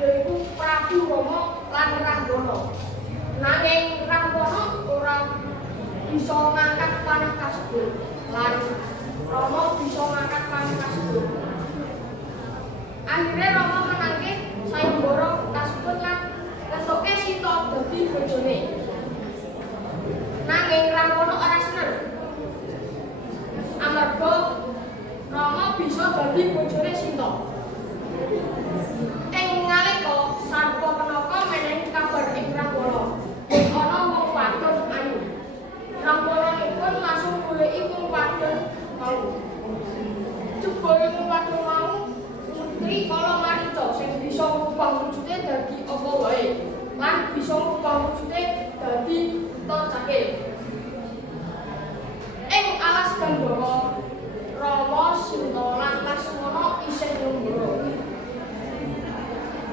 yaiku Prabu Rama lan Rahwana. Nanging Rahwana ora bisa ngangkat panah kasebut lan Rama bisa ngangkat panah kasebut. Akhirnya Rama menangke sayembara kasebut lan ngetuke Sita dadi bojone. Nanging Rahwana ora seneng. Amarga Rama bisa dadi bojone Sita. Ing nalika Sarpakenaka menehi kabar ing Rahwana, yen ana wong wadon ayu. Rahwananipun langsung goleki wong wadon mau. Jebule wong wadon mau putri kala Marica sing bisa ngubah wujude dadi apa wae lan bisa ngubah wujude dadi Buta Cakil. Ing alas Gandhara, Rama, Sita lan Laksmana isih nglungguh.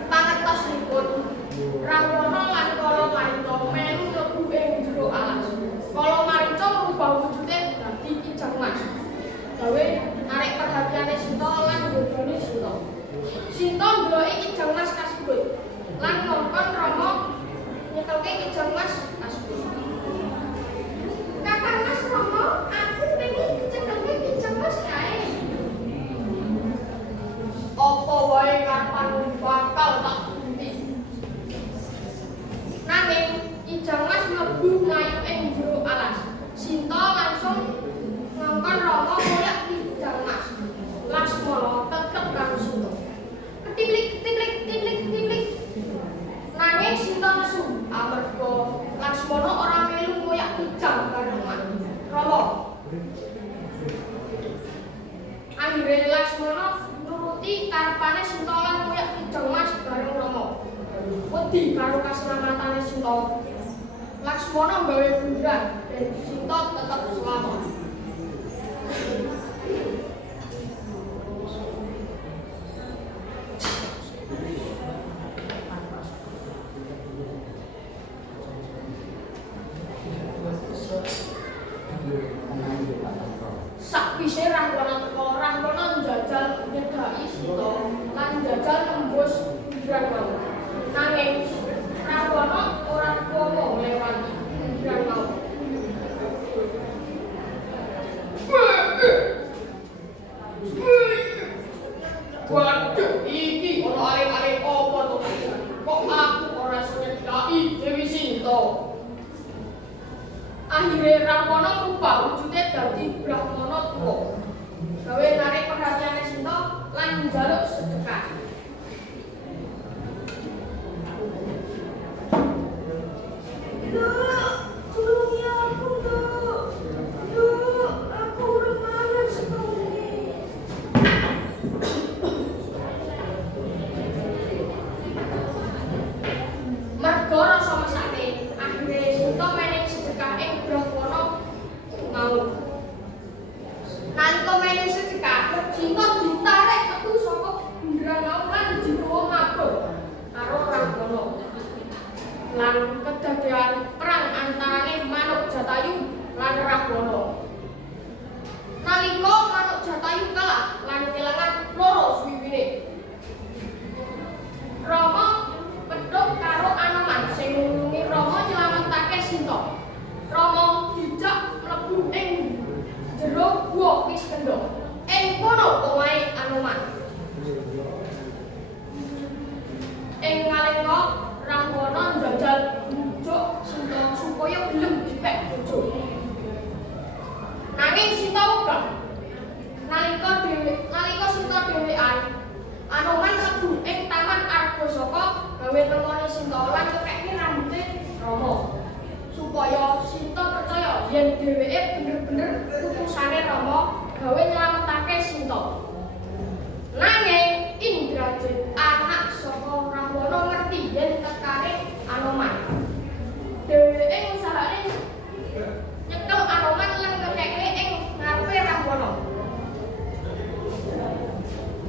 Pangertosipun Rahwana lan Kala Marica melu mlebu ing jero alas. Kala Marica ngubah wujude dadi Kijang Mas. Gawe narik perhatiane Sita lan nggondhoni Sita. Sita ndeloki Kijang Mas kasebut lan ngongkon Rama nyekelke Kijang Mas kasebut. Kakang Mas Rama, aku pengen cekelke Kijang Mas kae. Apa wae karepanmu bakal tak turuti. Nanging Kijang Mas mlebu mlayu ing jero alas. Sinta langsung ngongkon Rama koyak Kijang Mas. Laksmana tetep karo Sinta. Ketiplik. Nanging Sinta nesu amarga Laksmana ora melu koyak Kijang karo Rama. Akhire Laksmana nuruti karepane Sinta lan koyak Kijang Mas bareng Rama. Wedi karo kaselamatane Sinta, Laksmana gawe bunderan dan Sinta tetep selamat. Sakwise Rahwana teka, Rahwana njajal nyedhaki Sita lan njajal nembus bunderan mau. Nanging Rahwana ora kuwasa nglewati bunderan mau. Waduh, iki ana arek-arek apa to? Kok aku ora iso nyedhaki Dewi Sinta? Akhire Rahwana ngubah wujude dadi Brahmana tuwa. Gawe narik perhatiane Sinta lan njaluk sedekah. Nalika menehi sedekah, Sinta ditarik metu saka bunderan mau lan digawa mabur karo Rahwana. Lan kedadean perang antarane Manuk Jatayu lan Rahwana. Nalika Manuk Jatayu kalah lan kelangan loro suwiwine, Rama pedhot karo Anoman sing nulungi Rama nyelametake Sinta. Rama dijak mlebu ing jero Guwa Kiskendha. Ing kono omahe Anoman. Ing nalika Rahwana njajal njuk Sinta supaya gelem dipek bojo. Nanging Sinta wegah. Nalika Sinta dhewean, Anoman mlebu ing taman Argasaka gawe nemoni Sinta lan ngekeki rambuté Rama. Supaya Sinta percaya yen dheweke bener-bener utusane Rama gawe nyelametake Sinta. Nanging Indrajit anak saka Rahwana ngerti yen tekane Anoman. Dheweke ngusahane nyekel Anoman lan ngekeki ing ngarepe Rahwana.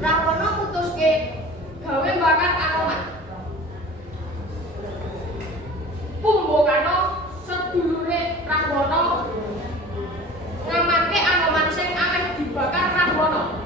Rahwana mutuske gawe bakar Anoman. Kumbhakana sedulure Rahwana ngamanke Anoman sing ameh dibakar Rahwana.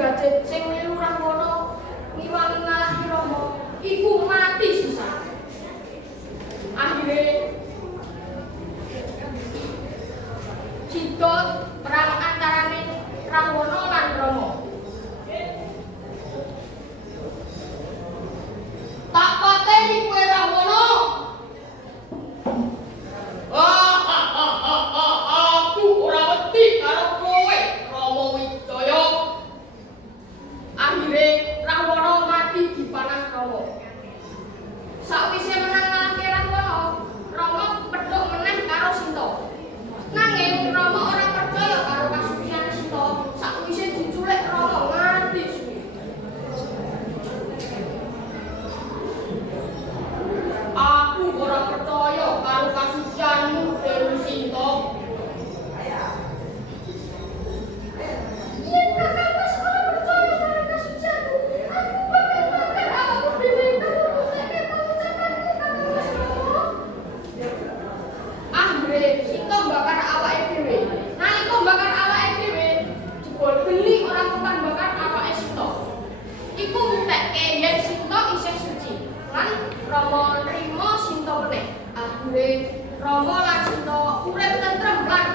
derajat sing melu Rahwana ngiwangi ngalahi Rama iku mati sisan. Akhire cidot perang antarane Rahwana lan Rama. Tak pateni kowe Rahwana. Aku ora wedi karo kowe, Rama Wijaya. Akhire Rahwana mati dipanah Rama. Sakwise menang ngalahke Rahwana, Rama pedhok meneh karo Sinta. Nanging Rama ora percaya karo kasuciyane Sinta. Sakwise diculik Rama nganti suwi. Aku ora percaya karo kasucianmu Dewi Sinta. Yen kakak Mas ora percaya karo kasucianmu, aku bakal bakar awakmu dhewe karo rusakke pengucapanku kakak Mas Rama. Akhire Sinta bakar awake dhewe. Nalika bakar awake dhewe, jebul geni ora mempan bakar awake Sinta. Iku mbuktekke yen Sinta isih suci. Lan Rama nrimo Sinta meneh. Akhire Rama lan Sinta urip tentrem lan